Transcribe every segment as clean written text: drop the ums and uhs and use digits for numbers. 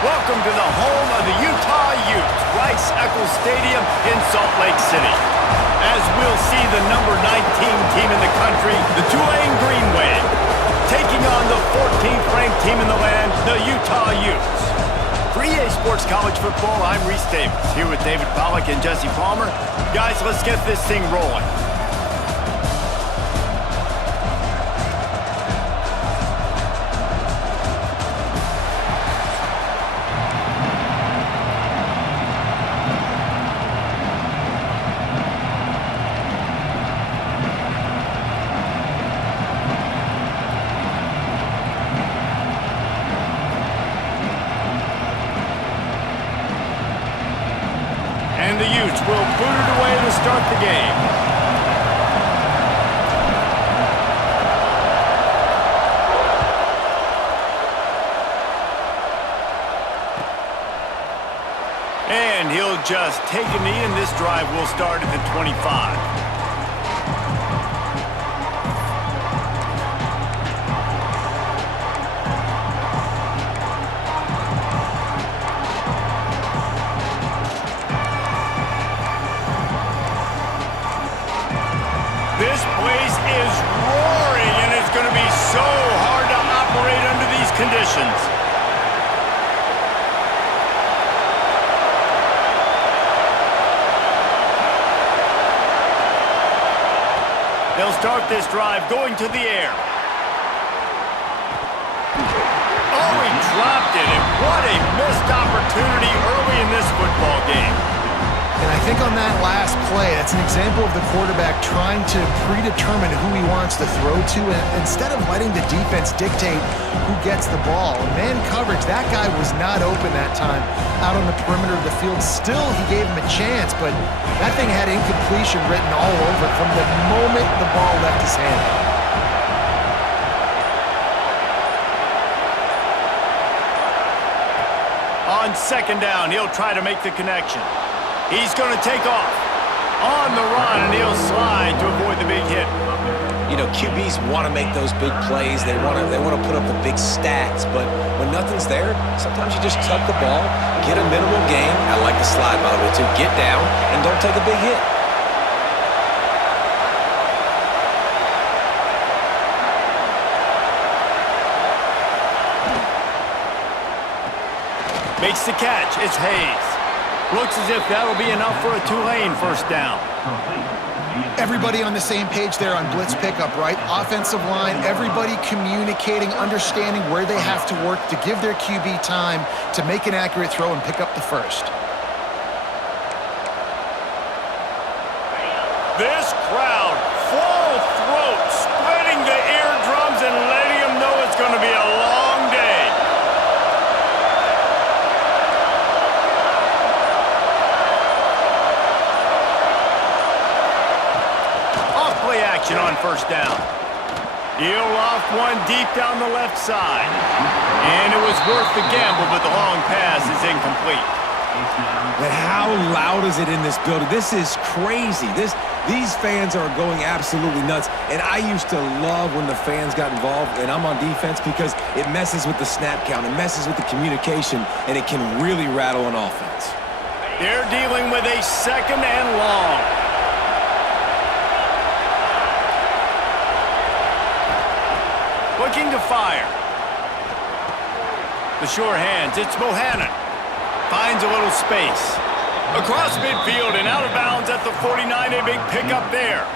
Welcome to the home of the Utah Utes, Rice-Eccles Stadium in Salt Lake City. As we'll see the number 19 team in the country, the Tulane Green Wave, taking on the 14th ranked team in the land, the Utah Utes. For EA Sports College Football, I'm Reese Davis, here with David Pollack and Jesse Palmer. Guys, let's get this thing rolling. And the Utes will boot it away to start the game. And he'll just take a knee, and this drive will start at the 25. This place is roaring, and it's going to be so hard to operate under these conditions. They'll start this drive going to the air. Oh, he dropped it, and what a missed opportunity early in this football game. And I think on that last play, that's an example of the quarterback trying to predetermine who he wants to throw to, and instead of letting the defense dictate who gets the ball. In man coverage, that guy was not open that time out on the perimeter of the field. Still, he gave him a chance, but that thing had incompletion written all over it from the moment the ball left his hand. On second down, he'll try to make the connection. He's going to take off on the run, and he'll slide to avoid the big hit. You know, QBs want to make those big plays. They want to put up the big stats, but when nothing's there, sometimes you just tuck the ball, get a minimal gain. I like the slide, by the way, too. Get down and don't take a big hit. Makes the catch. It's Hayes. Looks as if that'll be enough for a Tulane first down. Everybody on the same page there on blitz pickup, right? Offensive line, everybody communicating, understanding where they have to work to give their QB time to make an accurate throw and pick up the first. This crowd, full throat, spreading the eardrums and letting them know it's going to be a long day. Off-play action on first down. He'll loft one deep down the left side. And it was worth the gamble, but the long pass is incomplete. But how loud is it in this building? This is crazy. These fans are going absolutely nuts. And I used to love when the fans got involved, and I'm on defense, because it messes with the snap count, it messes with the communication, and it can really rattle an offense. They're dealing with a second and long. Looking to fire. The sure hands, it's Bohannon. Finds a little space. Across midfield and out of bounds at the 49, a big pickup there.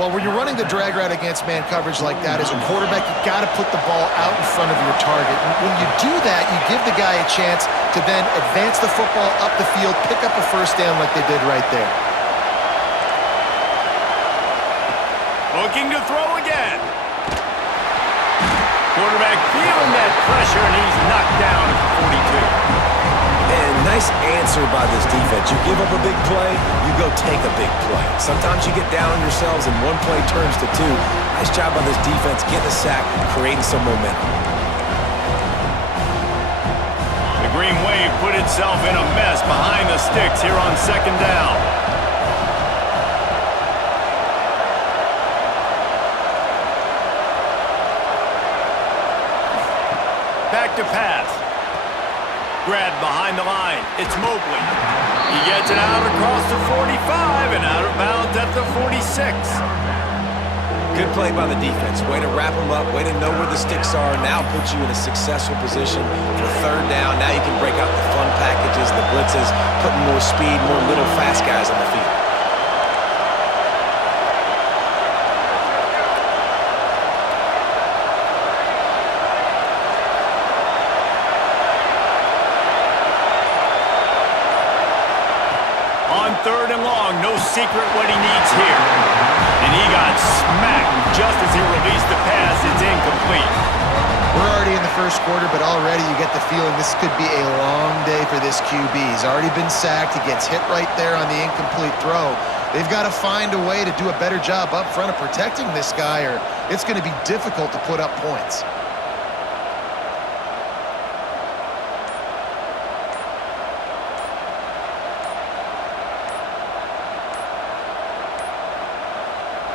Well, when you're running the drag route against man coverage like that, as a quarterback, you've got to put the ball out in front of your target. And when you do that, you give the guy a chance to then advance the football up the field, pick up a first down like they did right there. Looking to throw again. Quarterback feeling that pressure, and he's knocked down at the 42. And nice answer by this defense. You give up a big play, you go take a big play. Sometimes you get down on yourselves and one play turns to two. Nice job by this defense getting a sack, creating some momentum. The Green Wave put itself in a mess behind the sticks here on second down. Back to pass. Grab behind the line. It's Mobley. He gets it out across the 45 and out of bounds at the 46. Good play by the defense. Way to wrap them up. Way to know where the sticks are. Now put you in a successful position for third down. Now you can break out the fun packages, the blitzes, putting more speed, more little fast guys on the field. On third and long, no secret what he needs here. And he got smacked just as he released the pass. It's incomplete. We're already in the first quarter, but already you get the feeling this could be a long day for this QB. He's already been sacked. He gets hit right there on the incomplete throw. They've got to find a way to do a better job up front of protecting this guy, or it's going to be difficult to put up points.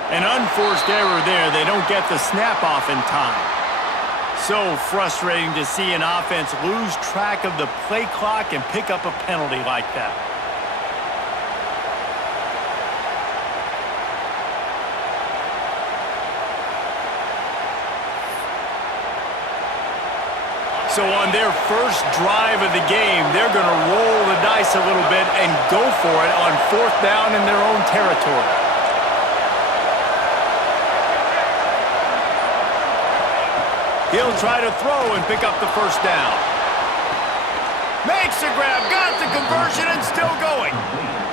An unforced error there. They don't get the snap off in time. So frustrating to see an offense lose track of the play clock and pick up a penalty like that. So on their first drive of the game, they're going to roll the dice a little bit and go for it on fourth down in their own territory. He'll try to throw and pick up the first down. Makes the grab, got the conversion, and still going.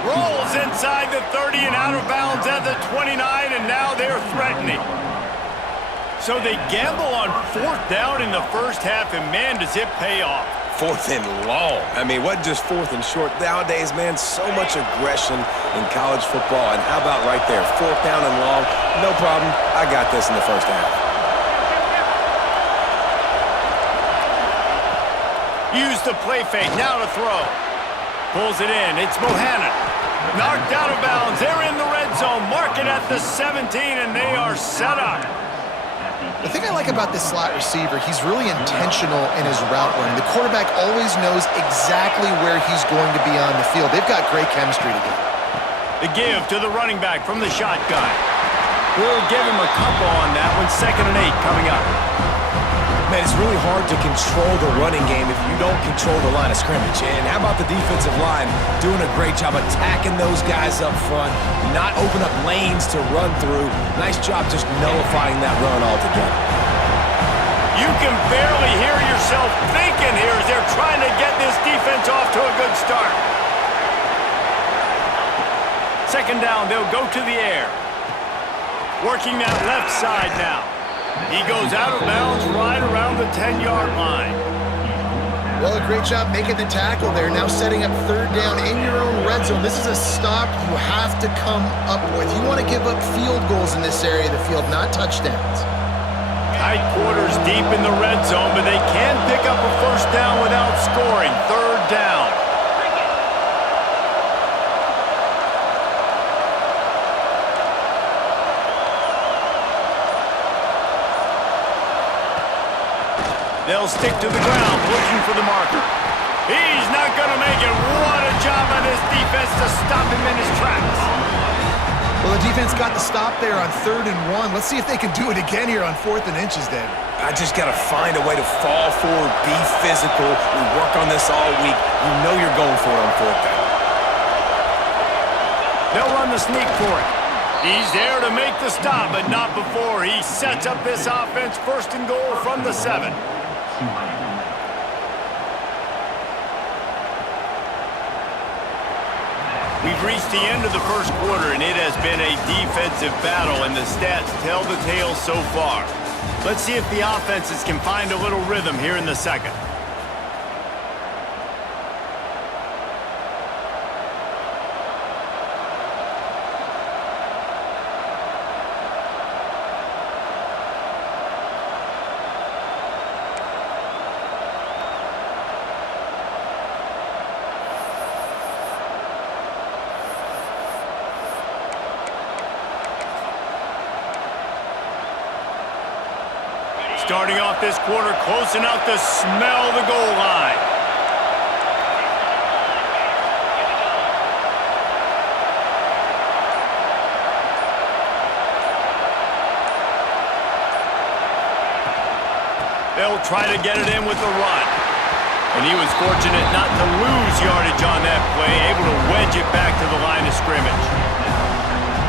Rolls inside the 30 and out of bounds at the 29, and now they're threatening. So they gamble on fourth down in the first half, and man, does it pay off. Fourth and long. I mean, what just fourth and short? Nowadays, man, so much aggression in college football. And how about right there? Fourth down and long, no problem. I got this in the first half. Use the play fake, now to throw. Pulls it in, it's Bohannon. Knocked out of bounds, they're in the red zone. Mark it at the 17, and they are set up. The thing I like about this slot receiver, he's really intentional in his route running. The quarterback always knows exactly where he's going to be on the field. They've got great chemistry together. The give to the running back from the shotgun. We'll give him a couple on that one. 2nd and 8 coming up. Man, it's really hard to control the running game if you don't control the line of scrimmage. And how about the defensive line doing a great job attacking those guys up front, not open up lanes to run through. Nice job just nullifying that run altogether. You can barely hear yourself thinking here as they're trying to get this defense off to a good start. 2nd down, they'll go to the air. Working that left side now. He goes out of bounds right around the 10-yard line. Well, a great job making the tackle there. Now setting up third down in your own red zone. This is a stop you have to come up with. You want to give up field goals in this area of the field, not touchdowns. Tight quarters deep in the red zone, but they can pick up a first down without scoring. 3rd down. They'll stick to the ground, looking for the marker. He's not going to make it. What a job by this defense to stop him in his tracks. Well, the defense got the stop there on 3rd and 1. Let's see if they can do it again here on 4th and inches, David. I just got to find a way to fall forward, be physical. We work on this all week. You know you're going for it on 4th down. They'll run the sneak for it. He's there to make the stop, but not before he sets up this offense 1st and goal from the 7. We've reached the end of the first quarter, and it has been a defensive battle, and the stats tell the tale so far. Let's see if the offenses can find a little rhythm here in the second. Starting off this quarter close enough to smell the goal line. They'll try to get it in with the run. And he was fortunate not to lose yardage on that play, able to wedge it back to the line of scrimmage.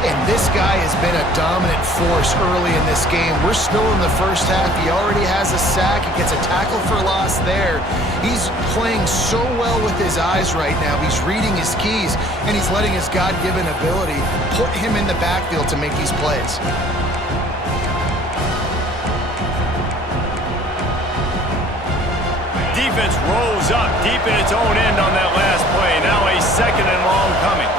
And this guy has been a dominant force early in this game. We're still in the first half. He already has a sack. He gets a tackle for loss there. He's playing so well with his eyes right now. He's reading his keys, and he's letting his God-given ability put him in the backfield to make these plays. Defense rolls up deep in its own end on that last play. Now a 2nd and long coming.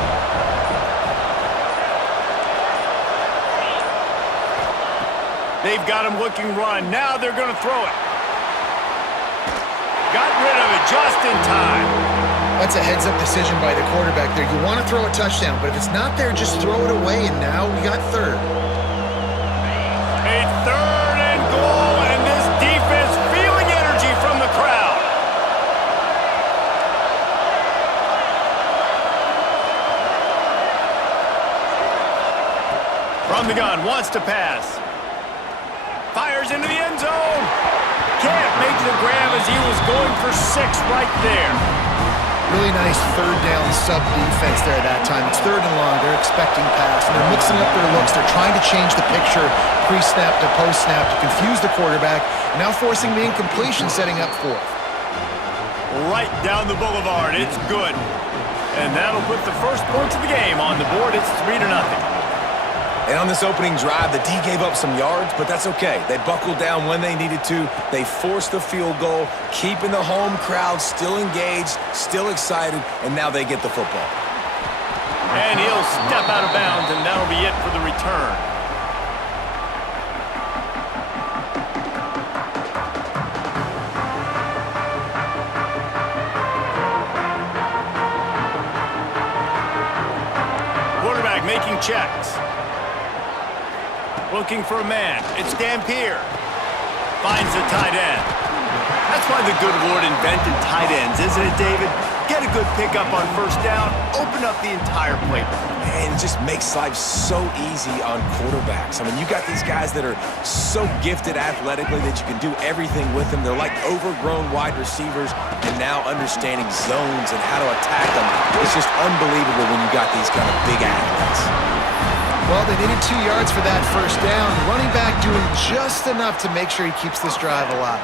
They've got him looking run. Now they're going to throw it. Got rid of it just in time. That's a heads-up decision by the quarterback there. You want to throw a touchdown, but if it's not there, just throw it away, and now we got 3rd. A 3rd and goal, and this defense feeling energy from the crowd. From the gun, wants to pass. Fires into the end zone. Can't make the grab as he was going for 6 right there. Really nice 3rd down sub defense there that time. It's 3rd and long. They're expecting pass, and they're mixing up their looks. They're trying to change the picture pre-snap to post-snap to confuse the quarterback, now forcing the incompletion, setting up 4th. Right down the boulevard. It's good. And that'll put the first points of the game on the board. It's 3-0. And on this opening drive, the D gave up some yards, but that's okay. They buckled down when they needed to. They forced the field goal, keeping the home crowd still engaged, still excited, and now they get the football. And he'll step out of bounds, and that'll be it for the return. Quarterback making checks. Looking for a man. It's Dampier. Finds the tight end. That's why the good Lord invented tight ends, isn't it, David? Get a good pickup on 1st down, open up the entire playbook. Man, it just makes life so easy on quarterbacks. I mean, you got these guys that are so gifted athletically that you can do everything with them. They're like overgrown wide receivers, and now understanding zones and how to attack them. It's just unbelievable when you got these kind of big athletes. Well, they needed 2 yards for that 1st down. Running back doing just enough to make sure he keeps this drive alive.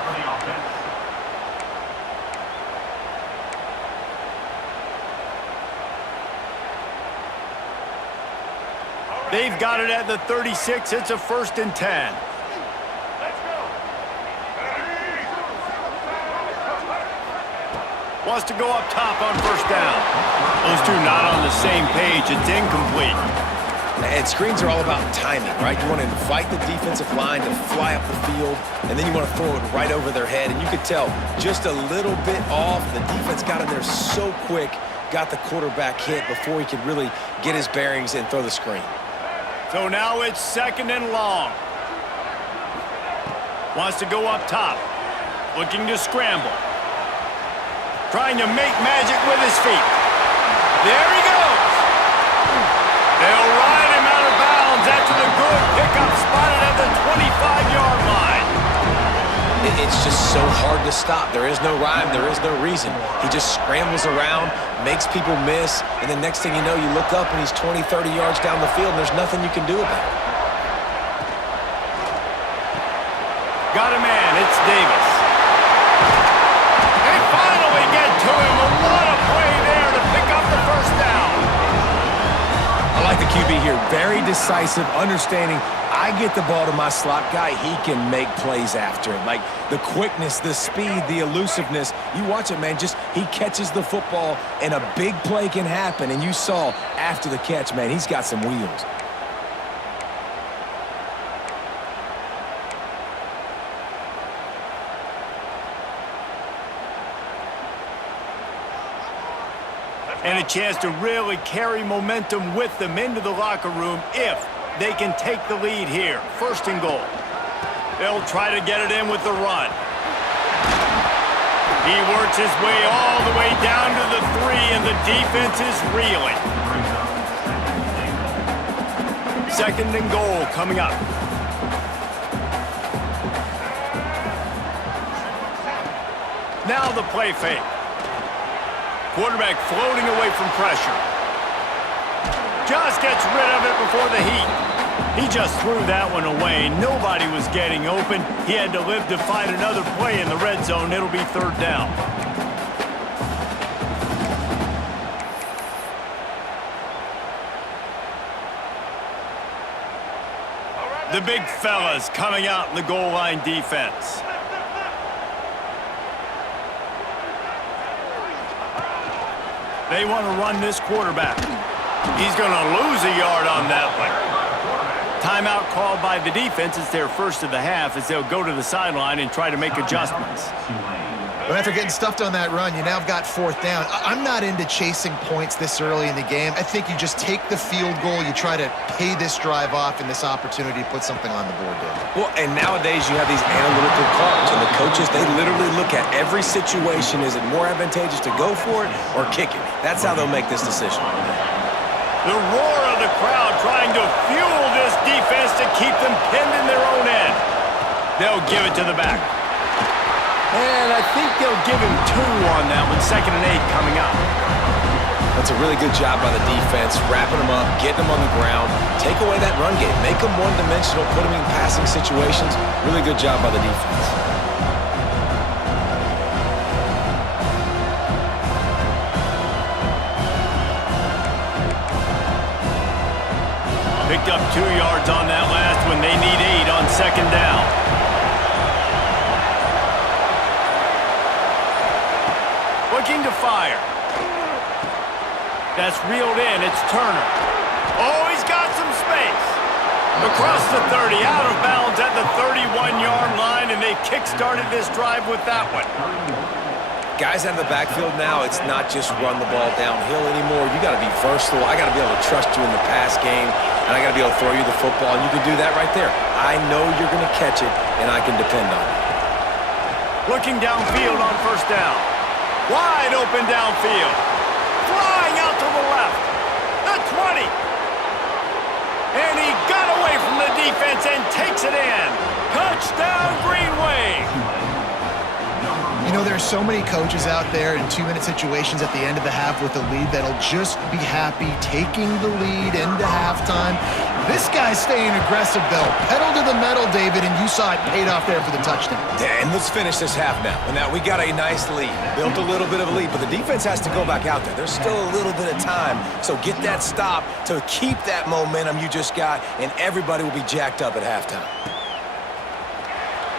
They've got it at the 36. It's a 1st and 10. Wants to go up top on 1st down. Those two not on the same page. It's incomplete. And screens are all about timing, right? You want to invite the defensive line to fly up the field, and then you want to throw it right over their head. And you could tell just a little bit off. The defense got in there so quick, got the quarterback hit before he could really get his bearings and throw the screen. So now it's 2nd and long. Wants to go up top. Looking to scramble. Trying to make magic with his feet. There he goes. They'll ride him out of bounds after the good pickup spotted at the 25-yard line. It's just so hard to stop. There is no rhyme. There is no reason. He just scrambles around, makes people miss, and the next thing you know, you look up and he's 20, 30 yards down the field, and there's nothing you can do about it. Got a man. It's Davis. They finally get to him. A lot of play there to pick up the 1st down. I like the QB here. Very decisive, understanding I get the ball to my slot guy, he can make plays after it. Like the quickness, the speed, the elusiveness. You watch it, man, just he catches the football and a big play can happen. And you saw after the catch, man, he's got some wheels. And a chance to really carry momentum with them into the locker room if they can take the lead here. 1st and goal. They'll try to get it in with the run. He works his way all the way down to the 3, and the defense is reeling. 2nd and goal coming up. Now the play fake. Quarterback floating away from pressure. Just gets rid of it before the heat. He just threw that one away. Nobody was getting open. He had to live to fight another play in the red zone. It'll be third down. The big fellas coming out in the goal line defense. They want to run this quarterback. He's going to lose a yard on that one. Timeout called by the defense. It's their first of the half as they'll go to the sideline and try to make adjustments. But after getting stuffed on that run, you now have got fourth down. I'm not into chasing points this early in the game. I think you just take the field goal. You try to pay this drive off and this opportunity to put something on the board, Dave. Well, and nowadays you have these analytical cards, and the coaches, they literally look at every situation. Is it more advantageous to go for it or kick it? That's how they'll make this decision. The roar of the crowd trying to fuel this defense to keep them pinned in their own end. They'll give it to the back. And I think they'll give him 2 on that one. 2nd and 8 coming up. That's a really good job by the defense, wrapping them up, getting them on the ground, take away that run game, make them one-dimensional, put them in passing situations. Really good job by the defense. Picked up 2 yards on that last one. They need 8 on 2nd down. Looking to fire. That's reeled in. It's Turner. Oh, he's got some space. Across the 30, out of bounds at the 31-yard line, and they kick-started this drive with that one. Guys out of the backfield now, it's not just run the ball downhill anymore. You got to be versatile. I got to be able to trust you in the pass game, and I got to be able to throw you the football, and you can do that right there. I know you're going to catch it, and I can depend on it. Looking downfield on 1st down. Wide open downfield. Flying out to the left. The 20. And he got away from the defense and takes it in. Touchdown, Green Wave. You know, there's so many coaches out there in 2-minute situations at the end of the half with a lead that'll just be happy taking the lead into halftime. This guy's staying aggressive, though. Pedal to the metal, David, and you saw it paid off there for the touchdown. And let's finish this half now. Now, we got a nice lead. Built a little bit of a lead, but the defense has to go back out there. There's still a little bit of time. So get that stop to keep that momentum you just got, and everybody will be jacked up at halftime.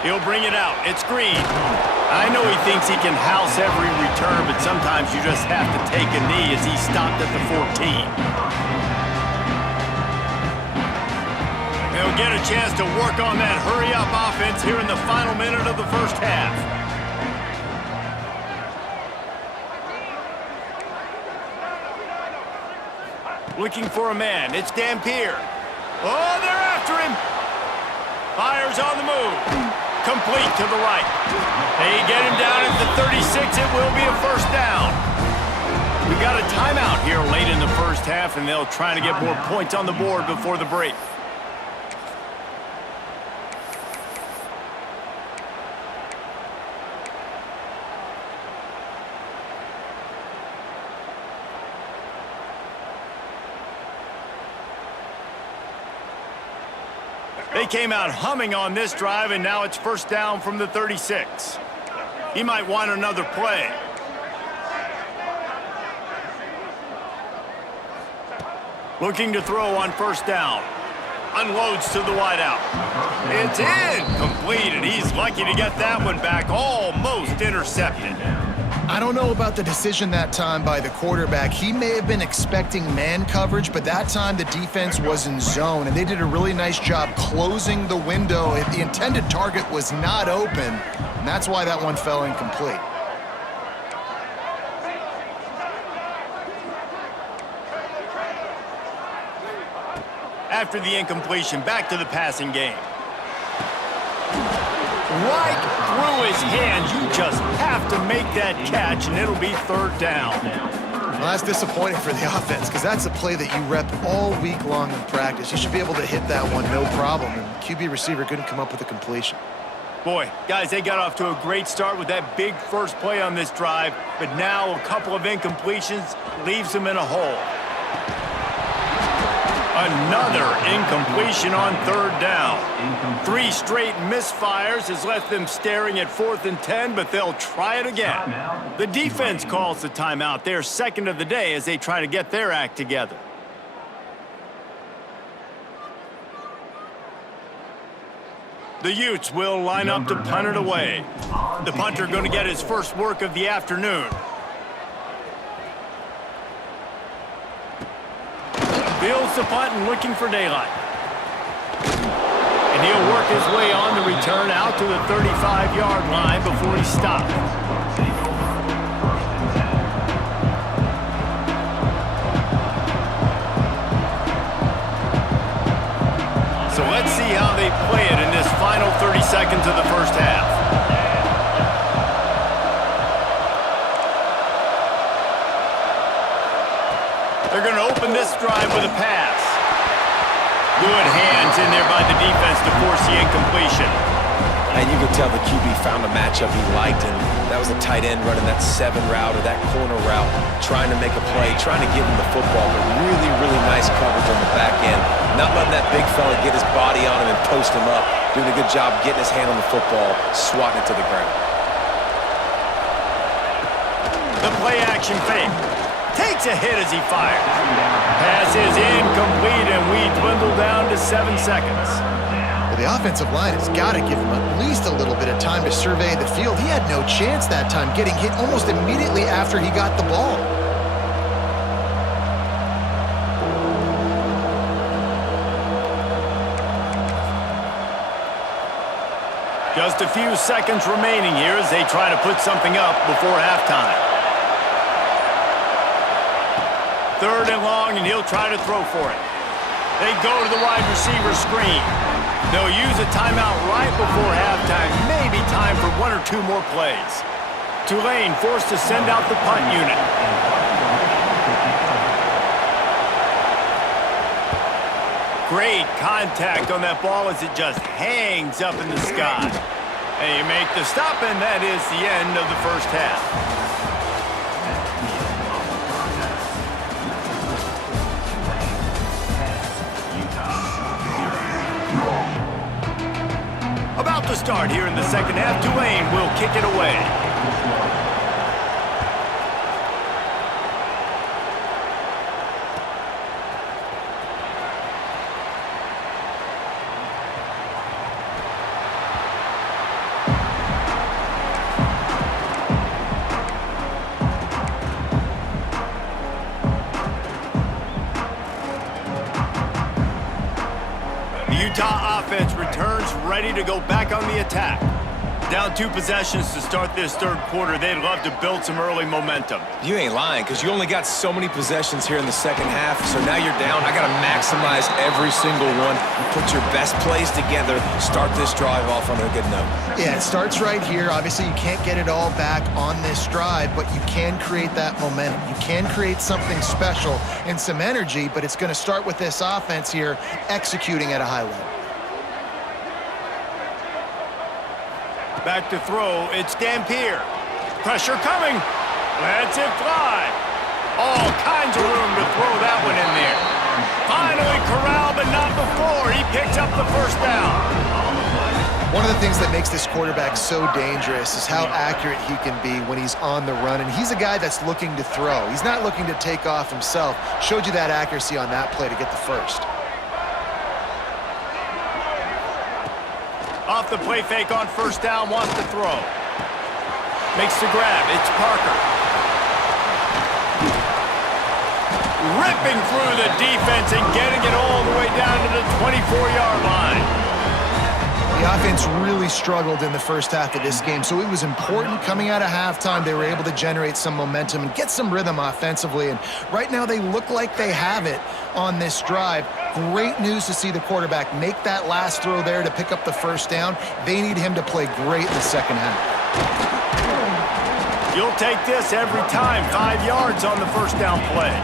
He'll bring it out. It's Green. I know he thinks he can house every return, but sometimes you just have to take a knee as he stopped at the 14. They'll get a chance to work on that hurry-up offense here in the final minute of the first half. Looking for a man. It's Dampier. Oh, they're after him. Fires on the move. Complete to the right. They get him down at the 36. It will be a 1st down. We got a timeout here late in the first half, and they'll try to get more points on the board before the break. They came out humming on this drive, and now it's 1st down from the 36. He might want another play. Looking to throw on 1st down. Unloads to the wideout. It's incomplete, and he's lucky to get that one back. Almost intercepted. I don't know about the decision that time by the quarterback. He may have been expecting man coverage, but that time the defense was in zone, and they did a really nice job closing the window. If the intended target was not open, and that's why that one fell incomplete. After the incompletion, back to the passing game. Right through his hands. You just have to make that catch, and it'll be 3rd down. Well, that's disappointing for the offense because that's a play that you rep all week long in practice. You should be able to hit that one no problem, and QB receiver couldn't come up with a completion. Boy, guys, they got off to a great start with that big first play on this drive, but now a couple of incompletions leaves them in a hole. Another incompletion on third down. 3 straight misfires has left them staring at 4th and 10, but they'll try it again. The defense calls the timeout. Their second of the day as they try to get their act together. The Utes will line up to punt it away. The punter going to get his first work of the afternoon. Fields the punt and looking for daylight. And he'll work his way on the return out to the 35-yard line before he stopped. So let's see how they play it in this final 30 seconds of the first half. They're going to open this drive with a pass. Good hands in there by the defense to force the incompletion. And you could tell the QB found a matchup he liked, and that was a tight end running that 7 route or that corner route, trying to make a play, trying to give him the football, but really, really nice coverage on the back end. Not letting that big fella get his body on him and post him up. Doing a good job getting his hand on the football, swatting it to the ground. The play action fake. Takes a hit as he fires. Pass is incomplete, and we dwindle down to 7 seconds. Well, the offensive line has got to give him at least a little bit of time to survey the field. He had no chance that time, getting hit almost immediately after he got the ball. Just a few seconds remaining here as they try to put something up before halftime. 3rd and long, and he'll try to throw for it. They go to the wide receiver screen. They'll use a timeout right before halftime. Maybe time for 1 or 2 more plays. Tulane forced to send out the punt unit. Great contact on that ball as it just hangs up in the sky. And you make the stop, and that is the end of the first half. About to start here in the second half, Tulane will kick it away. Utah offense returns ready to go back on the attack. Down 2 possessions to start this third quarter. They'd love to build some early momentum. You ain't lying, because you only got so many possessions here in the second half, so now you're down. I got to maximize every single one. Put your best plays together. Start this drive off on a good note. Yeah, it starts right here. Obviously, you can't get it all back on this drive, but you can create that momentum. You can create something special and some energy, but it's going to start with this offense here executing at a high level. Back to throw, it's Dampier. Pressure coming. Lets it fly. All kinds of room to throw that one in there. Finally corralled, but not before. He picks up the first down. One of the things that makes this quarterback so dangerous is how accurate he can be when he's on the run. And he's a guy that's looking to throw. He's not looking to take off himself. Showed you that accuracy on that play to get the first. Off the play fake on first down, wants to throw. Makes the grab, it's Parker. Ripping through the defense and getting it all the way down to the 24-yard line. The offense really struggled in the first half of this game, so it was important coming out of halftime. They were able to generate some momentum and get some rhythm offensively, and right now they look like they have it on this drive. Great news to see the quarterback make that last throw there to pick up the first down. They need him to play great in the second half. You'll take this every time. 5 yards on the first down play.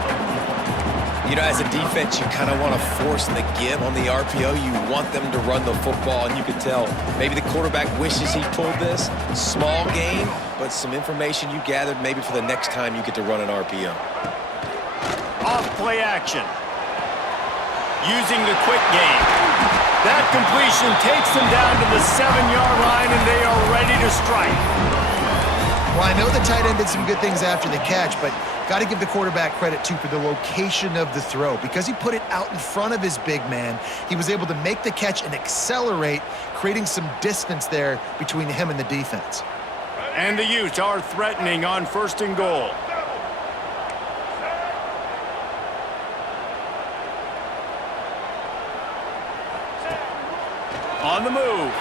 You know, as a defense, you kind of want to force the give on the RPO. You want them to run the football, and you can tell maybe the quarterback wishes he pulled this. Small gain, but some information you gathered maybe for the next time you get to run an RPO. Off play action. Using the quick game. That completion takes them down to the 7-yard line, and they are ready to strike. Well, I know the tight end did some good things after the catch, but got to give the quarterback credit, too, for the location of the throw. Because he put it out in front of his big man, he was able to make the catch and accelerate, creating some distance there between him and the defense. And the Utes are threatening on 1st and goal. On the move.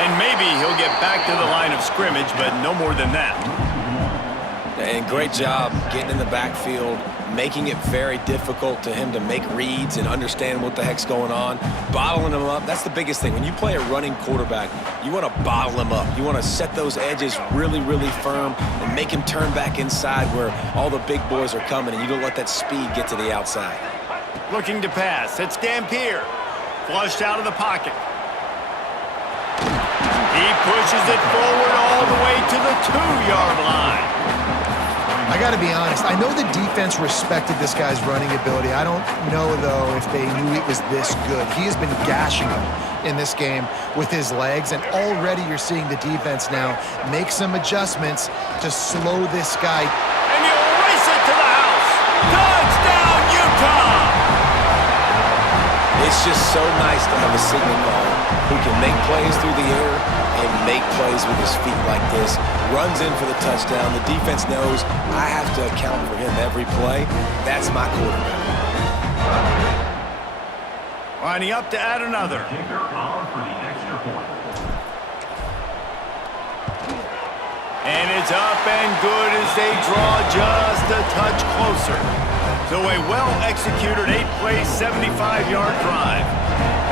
And maybe he'll get back to the line of scrimmage, but no more than that. And great job getting in the backfield, making it very difficult to him to make reads and understand what the heck's going on, bottling him up. That's the biggest thing. When you play a running quarterback, you want to bottle him up. You want to set those edges really, really firm and make him turn back inside where all the big boys are coming, and you don't let that speed get to the outside. Looking to pass. It's Dampier. Flushed out of the pocket. He pushes it forward all the way to the 2-yard line. I got to be honest. I know the defense respected this guy's running ability. I don't know, though, if they knew he was this good. He has been gashing them in this game with his legs, and already you're seeing the defense now make some adjustments to slow this guy. And he'll race it to the house. Touchdown, Utah! It's just so nice to have a signal caller who can make plays through the air and make plays with his feet like this. Runs in for the touchdown. The defense knows I have to account for him every play. That's my quarterback. Lining up to add another. And it's up and good as they draw just a touch closer. So a well-executed 8-play, 75-yard drive.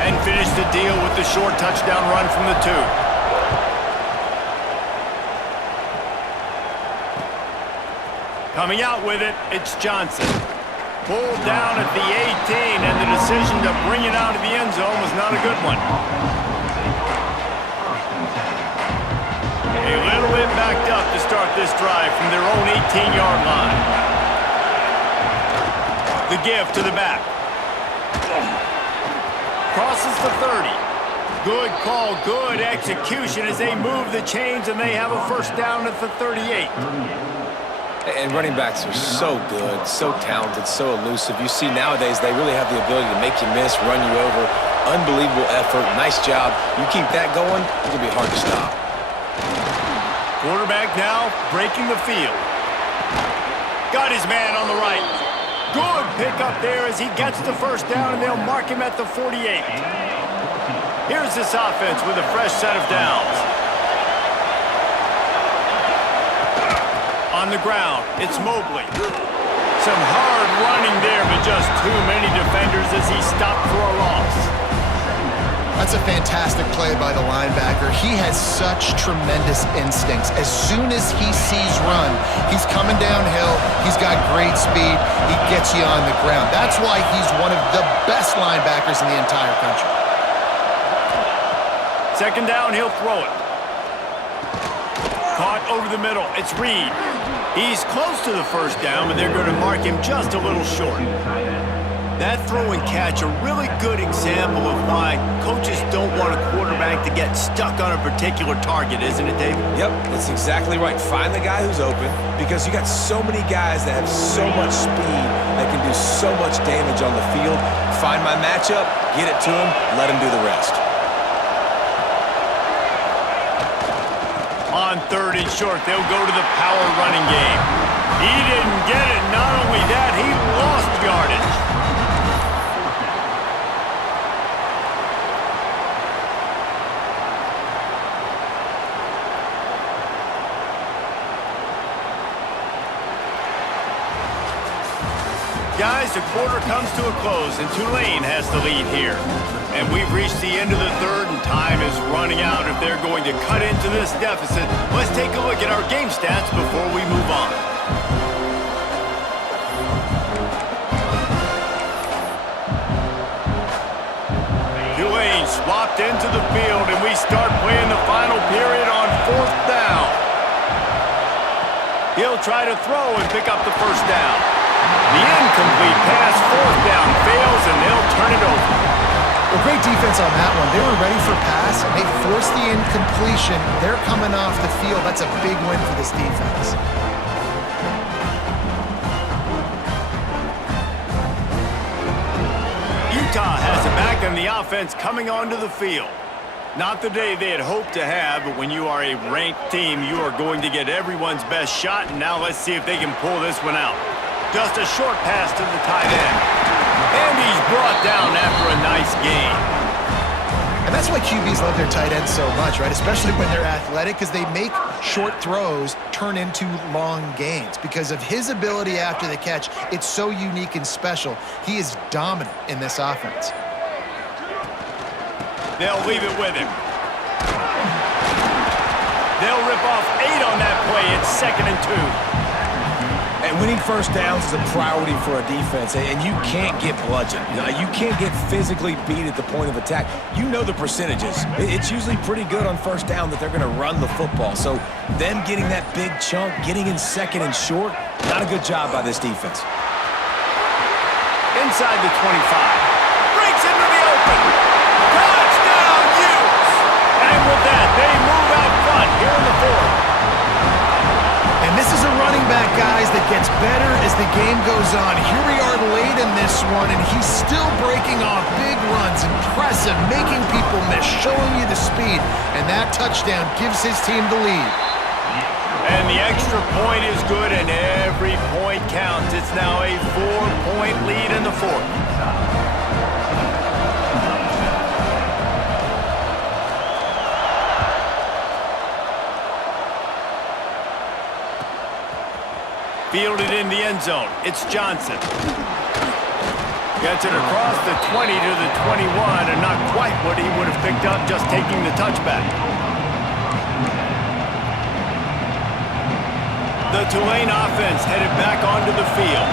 And finish the deal with the short touchdown run from the 2. Coming out with it, it's Johnson. Pulled down at the 18, and the decision to bring it out of the end zone was not a good one. A little bit backed up to start this drive from their own 18-yard line. The give to the back. Crosses the 30. Good call, good execution as they move the chains, and they have a first down at the 38. And running backs are so good, so talented, so elusive. You see nowadays they really have the ability to make you miss, run you over. Unbelievable effort. Nice job. You keep that going, it's going to be hard to stop. Quarterback now breaking the field. Got his man on the right. Good pickup there as he gets the first down, and they'll mark him at the 48. Here's this offense with a fresh set of downs. On the ground, it's Mobley. Some hard running there, but just too many defenders as he stopped for a loss. That's a fantastic play by the linebacker. He has such tremendous instincts. As soon as he sees run, he's coming downhill. He's got great speed. He gets you on the ground. That's why he's one of the best linebackers in the entire country. Second down, he'll throw it. Caught over the middle. It's Reed. He's close to the first down, but they're going to mark him just a little short. That throw and catch, a really good example of why coaches don't want a quarterback to get stuck on a particular target, isn't it, David? Yep, that's exactly right. Find the guy who's open because you got so many guys that have so much speed that can do so much damage on the field. Find my matchup, get it to him, let him do the rest. On 3rd and short, they'll go to the power running game. He didn't get it. Not only that, he lost yardage. Guys, the quarter comes to a close, and Tulane has the lead here. And we've reached the end of the 3rd, and time is running out if they're going to cut into this deficit. Let's take a look at our game stats before we move on. swapped into the field, and we start playing the final period on 4th down. He'll try to throw and pick up the first down. The incomplete pass, 4th down, fails, and they'll turn it over. Well, great defense on that one. They were ready for pass, and they forced the incompletion. They're coming off the field. That's a big win for this defense. Utah has it back, and the offense coming onto the field. Not the day they had hoped to have, but when you are a ranked team, you are going to get everyone's best shot, and now let's see if they can pull this one out. Just a short pass to the tight end. And he's brought down after a nice gain. And that's why QBs love their tight ends so much, right? Especially when they're athletic, because they make short throws turn into long gains. Because of his ability after the catch, it's so unique and special. He is dominant in this offense. They'll leave it with him. They'll rip off 8 on that play. It's 2nd and 2. And winning first downs is a priority for a defense, and you can't get bludgeoned. You can't get physically beat at the point of attack. You know the percentages. It's usually pretty good on first down that they're going to run the football. So them getting that big chunk, getting in 2nd and short, not a good job by this defense. Inside the 25. Breaks into the open. Touchdown, Utes! And with that, they move out front here in the 4th. And this is a running back, guys, that gets better as the game goes on. Here we are late in this one, and he's still breaking off big runs. Impressive, making people miss, showing you the speed. And that touchdown gives his team the lead. And the extra point is good, and every point counts. It's now a 4-point lead in the 4th. Fielded in the end zone. It's Johnson. Gets it across the 20 to the 21, and not quite what he would have picked up just taking the touchback. The Tulane offense headed back onto the field.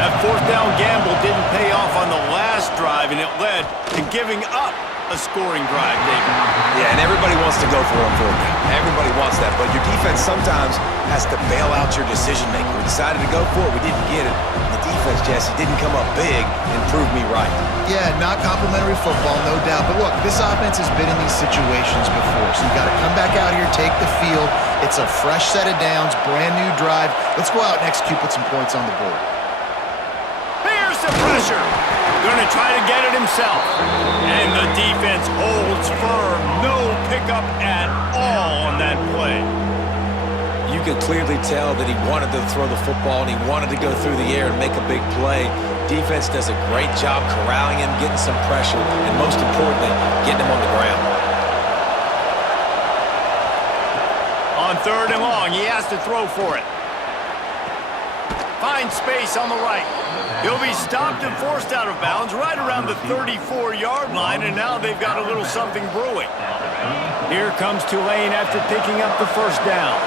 That 4th down gamble didn't pay off on the last drive, and it led to giving up a scoring drive, David. Yeah, and everybody wants to go for it on 4th down. Everybody wants that, but your defense sometimes has to bail out your decision-making. We decided to go for it. We didn't get it. The defense, Jesse, didn't come up big and prove me right. Yeah, not complimentary football, no doubt. But look, this offense has been in these situations before, so you got to come back out here, take the field. It's a fresh set of downs, brand new drive. Let's go out and execute, put some points on the board. Here's the pressure. Going to try to get it himself. And the defense holds firm. No pickup at all on that play. You could clearly tell that he wanted to throw the football and he wanted to go through the air and make a big play. Defense does a great job corralling him, getting some pressure, and most importantly, getting him on the ground. On 3rd and long, he has to throw for it. Finds space on the right. He'll be stopped and forced out of bounds right around the 34-yard line, and now they've got a little something brewing. Here comes Tulane after picking up the first down.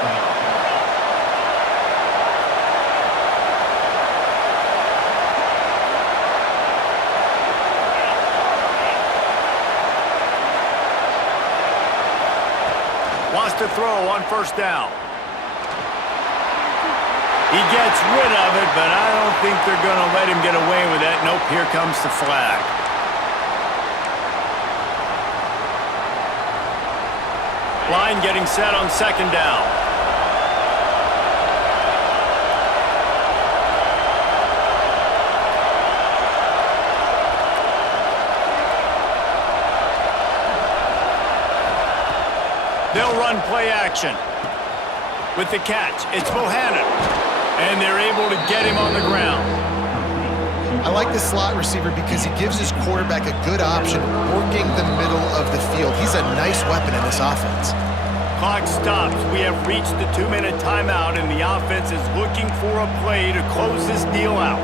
Wants to throw on first down. He gets rid of it, but I don't think they're going to let him get away with that. Nope, here comes the flag. Line getting set on 2nd down. They'll run play action. With the catch, it's Bohannon. And they're able to get him on the ground. I like the slot receiver because he gives his quarterback a good option working the middle of the field. He's a nice weapon in this offense. Clock stops. We have reached the 2-minute timeout, and the offense is looking for a play to close this deal out.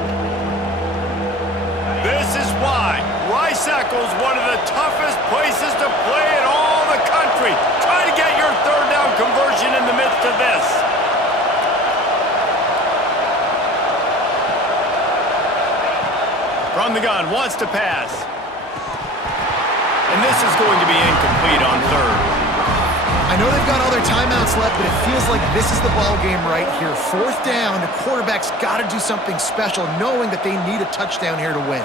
This is why Rice-Eccles, one of the toughest places to play in all the country. Try to get your 3rd down conversion in the midst of this. From the gun, wants to pass. And this is going to be incomplete on third. I know they've got all their timeouts left, but it feels like this is the ball game right here. Fourth down, the quarterback's got to do something special, knowing that they need a touchdown here to win.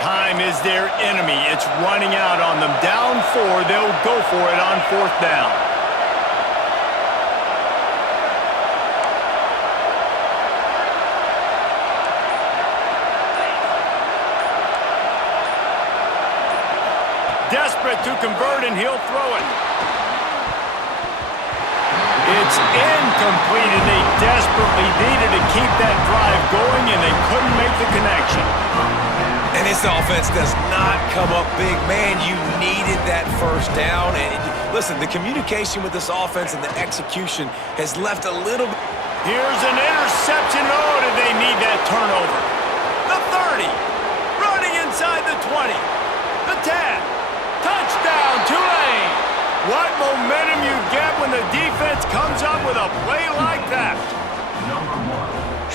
Time is their enemy. It's running out on them. Down 4, they'll go for it on fourth down. Desperate to convert, and he'll throw it. It's incomplete, and they desperately needed to keep that drive going, and they couldn't make the connection. And this offense does not come up big. Man, you needed that first down. And listen, the communication with this offense and the execution has left a little bit. Here's an interception. Oh, did they need that turnover? The 30. Running inside the 20. The 10. Touchdown, Tulane! What momentum you get when the defense comes up with a play like that.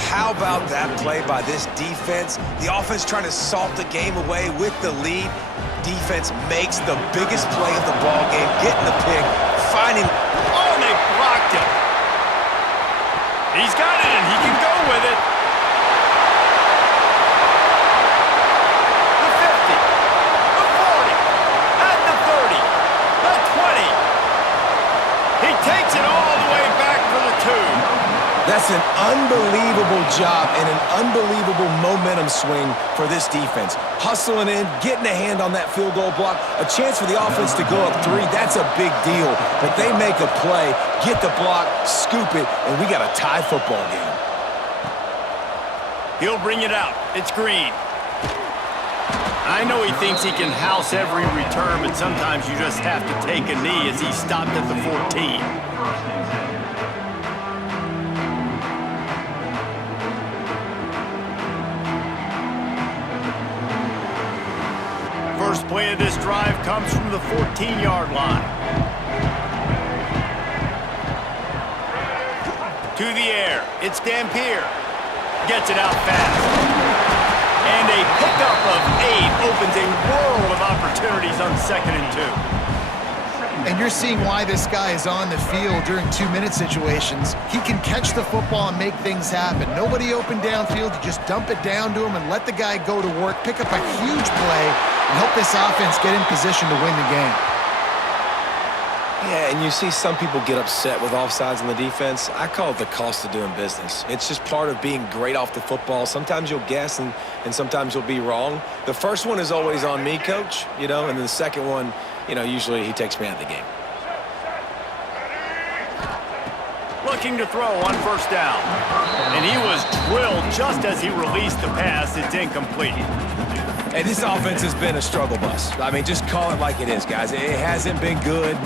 How about that play by this defense? The offense trying to salt the game away with the lead. Defense makes the biggest play of the ball game, getting the pick, finding... Oh, and they blocked him. He's got it, and he can go with it. The 50, the 40, at the 30, the 20. He takes it all the way back for the 2. That's an unbelievable job and an unbelievable momentum swing for this defense. Hustling in, getting a hand on that field goal block, a chance for the offense to go up 3. That's a big deal. But they make a play, get the block, scoop it, and we got a tie football game. He'll bring it out. It's Green. I know he thinks he can house every return, but sometimes you just have to take a knee as he stopped at the 14. First play of this drive comes from the 14-yard line. To the air. It's Dampier. Gets it out fast. And a pickup of 8 opens a world of opportunities on 2nd and 2. And you're seeing why this guy is on the field during 2-minute situations. He can catch the football and make things happen. Nobody open downfield. You just dump it down to him and let the guy go to work, pick up a huge play, and help this offense get in position to win the game. Yeah, and you see some people get upset with offsides on the defense. I call it the cost of doing business. It's just part of being great off the football. Sometimes you'll guess and sometimes you'll be wrong. The first one is always on me, Coach, and then the second one, usually he takes me out of the game. Looking to throw on first down. And he was drilled just as he released the pass. It's incomplete. Hey, this offense has been a struggle bus. I mean, just call it like it is, guys. It hasn't been good,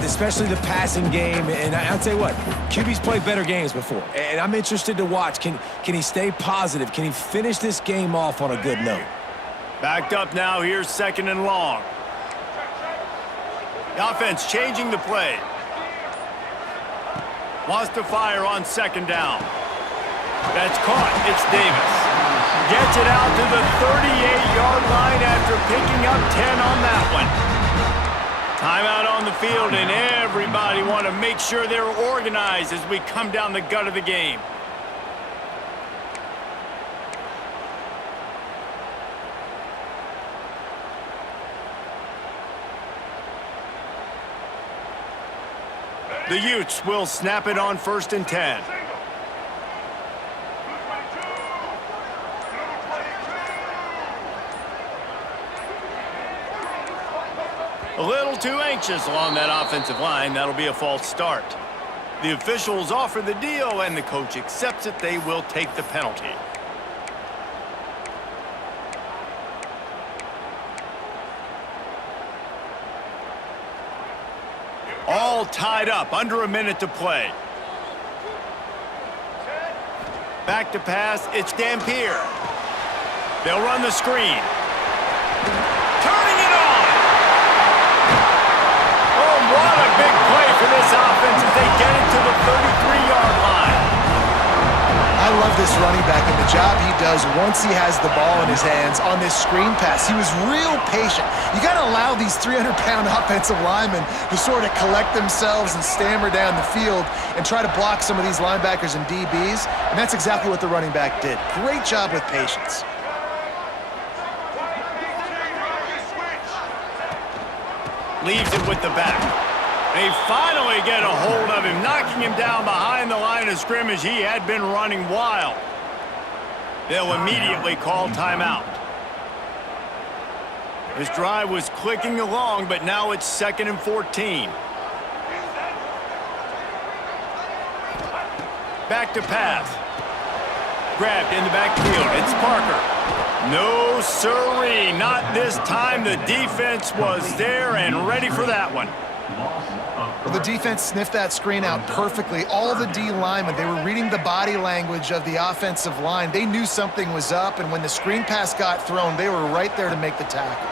especially the passing game. And I'll tell you what, QB's played better games before. And I'm interested to watch. Can he stay positive? Can he finish this game off on a good note? Backed up now. Here's 2nd and long. The offense changing the play. Wants to fire on 2nd down. That's caught. It's Davis. Gets it out to the 38-yard line after picking up 10 on that one. Timeout on the field, and everybody want to make sure they're organized as we come down the gut of the game. The Utes will snap it on 1st and 10. A little too anxious along that offensive line. That'll be a false start. The officials offer the deal, and the coach accepts it. They will take the penalty. All tied up, under a minute to play. Back to pass, it's Dampier. They'll run the screen. Turning it on! Oh, what a big play for this offense as they get it to the 33-yard line. I love this running back and the job he does once he has the ball in his hands on this screen pass. He was real patient. You got to allow these 300-pound offensive linemen to sort of collect themselves and stammer down the field and try to block some of these linebackers and DBs, and that's exactly what the running back did. Great job with patience. Leaves it with the back. They finally get a hold of him, knocking him down behind the line of scrimmage. He had been running wild. They'll immediately call timeout. His drive was clicking along, but now it's 2nd and 14. Back to pass. Grabbed in the backfield. It's Parker. No siree, not this time. The defense was there and ready for that one. Well, the defense sniffed that screen out perfectly. All the D linemen, they were reading the body language of the offensive line. They knew something was up, and when the screen pass got thrown, they were right there to make the tackle.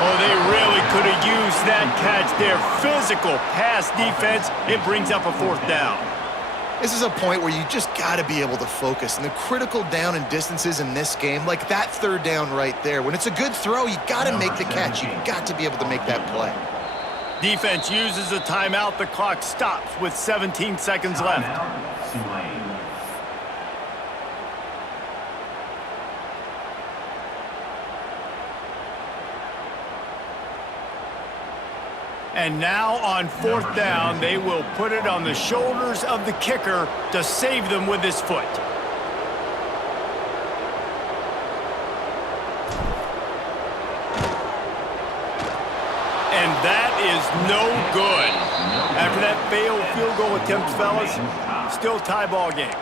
Oh, they really could have used that catch there. Physical pass defense. It brings up a 4th down. This is a point where you just got to be able to focus. And the critical down and distances in this game, like that 3rd down right there, when it's a good throw, you got to make the catch. You got to be able to make that play. Defense uses a timeout. The clock stops with 17 seconds left. Tulane. And now on 4th down, they will put it on the shoulders of the kicker to save them with his foot. And that is no good. After that failed field goal attempt, fellas, still tie ball game.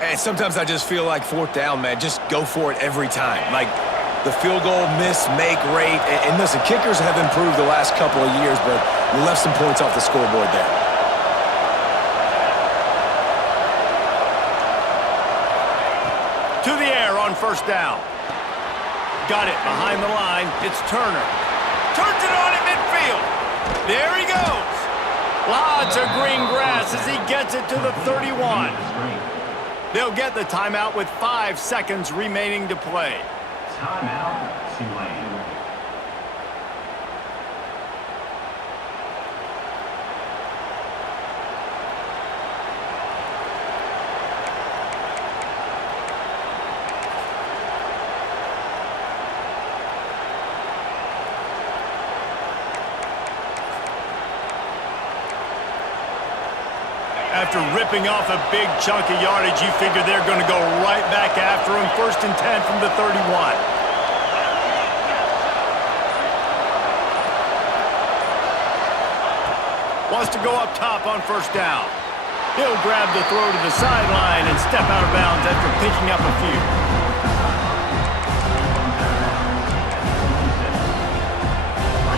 And sometimes I just feel like 4th down, man, just go for it every time. Like, the field goal miss, make rate. And listen, kickers have improved the last couple of years, but we left some points off the scoreboard there. To the air on 1st down. Got it behind the line. It's Turner. Turns it on at midfield. There he goes. Lots of green grass as he gets it to the 31. They'll get the timeout with 5 seconds remaining to play. Timeout, Tulane. After ripping off a big chunk of yardage, you figure they're going to go right back after him. 1st and 10 from the 31. Wants to go up top on 1st down. He'll grab the throw to the sideline and step out of bounds after picking up a few.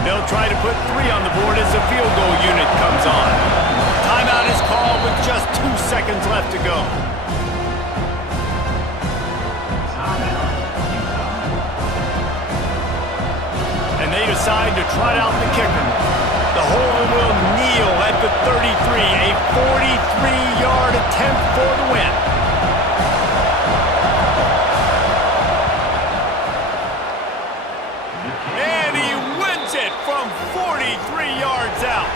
They'll try to put 3 on the board as the field goal unit comes on. Timeout is called with just 2 seconds left to go. And they decide to trot out the kicker. The holder will kneel at the 33, a 43-yard attempt for the win. And he wins it from 43 yards out.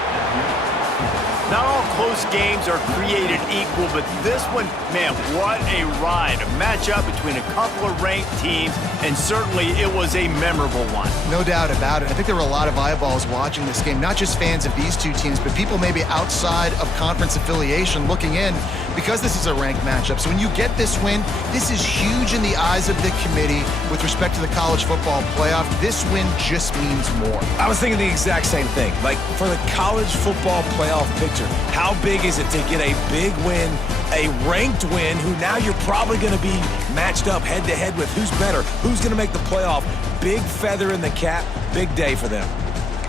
Not all close games are created equal, but this one, man, what a ride. A matchup between a couple of ranked teams, and certainly it was a memorable one. No doubt about it. I think there were a lot of eyeballs watching this game, not just fans of these two teams, but people maybe outside of conference affiliation looking in because this is a ranked matchup. So when you get this win, this is huge in the eyes of the committee with respect to the college football playoff. This win just means more. I was thinking the exact same thing. Like, for the college football playoff picture, how big is it to get a big win, a ranked win, who now you're probably going to be matched up head-to-head with who's better, who's going to make the playoff. Big feather in the cap, big day for them.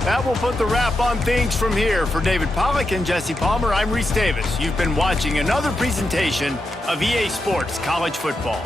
That will put the wrap on things from here. For David Pollack and Jesse Palmer, I'm Reese Davis. You've been watching another presentation of EA Sports College Football.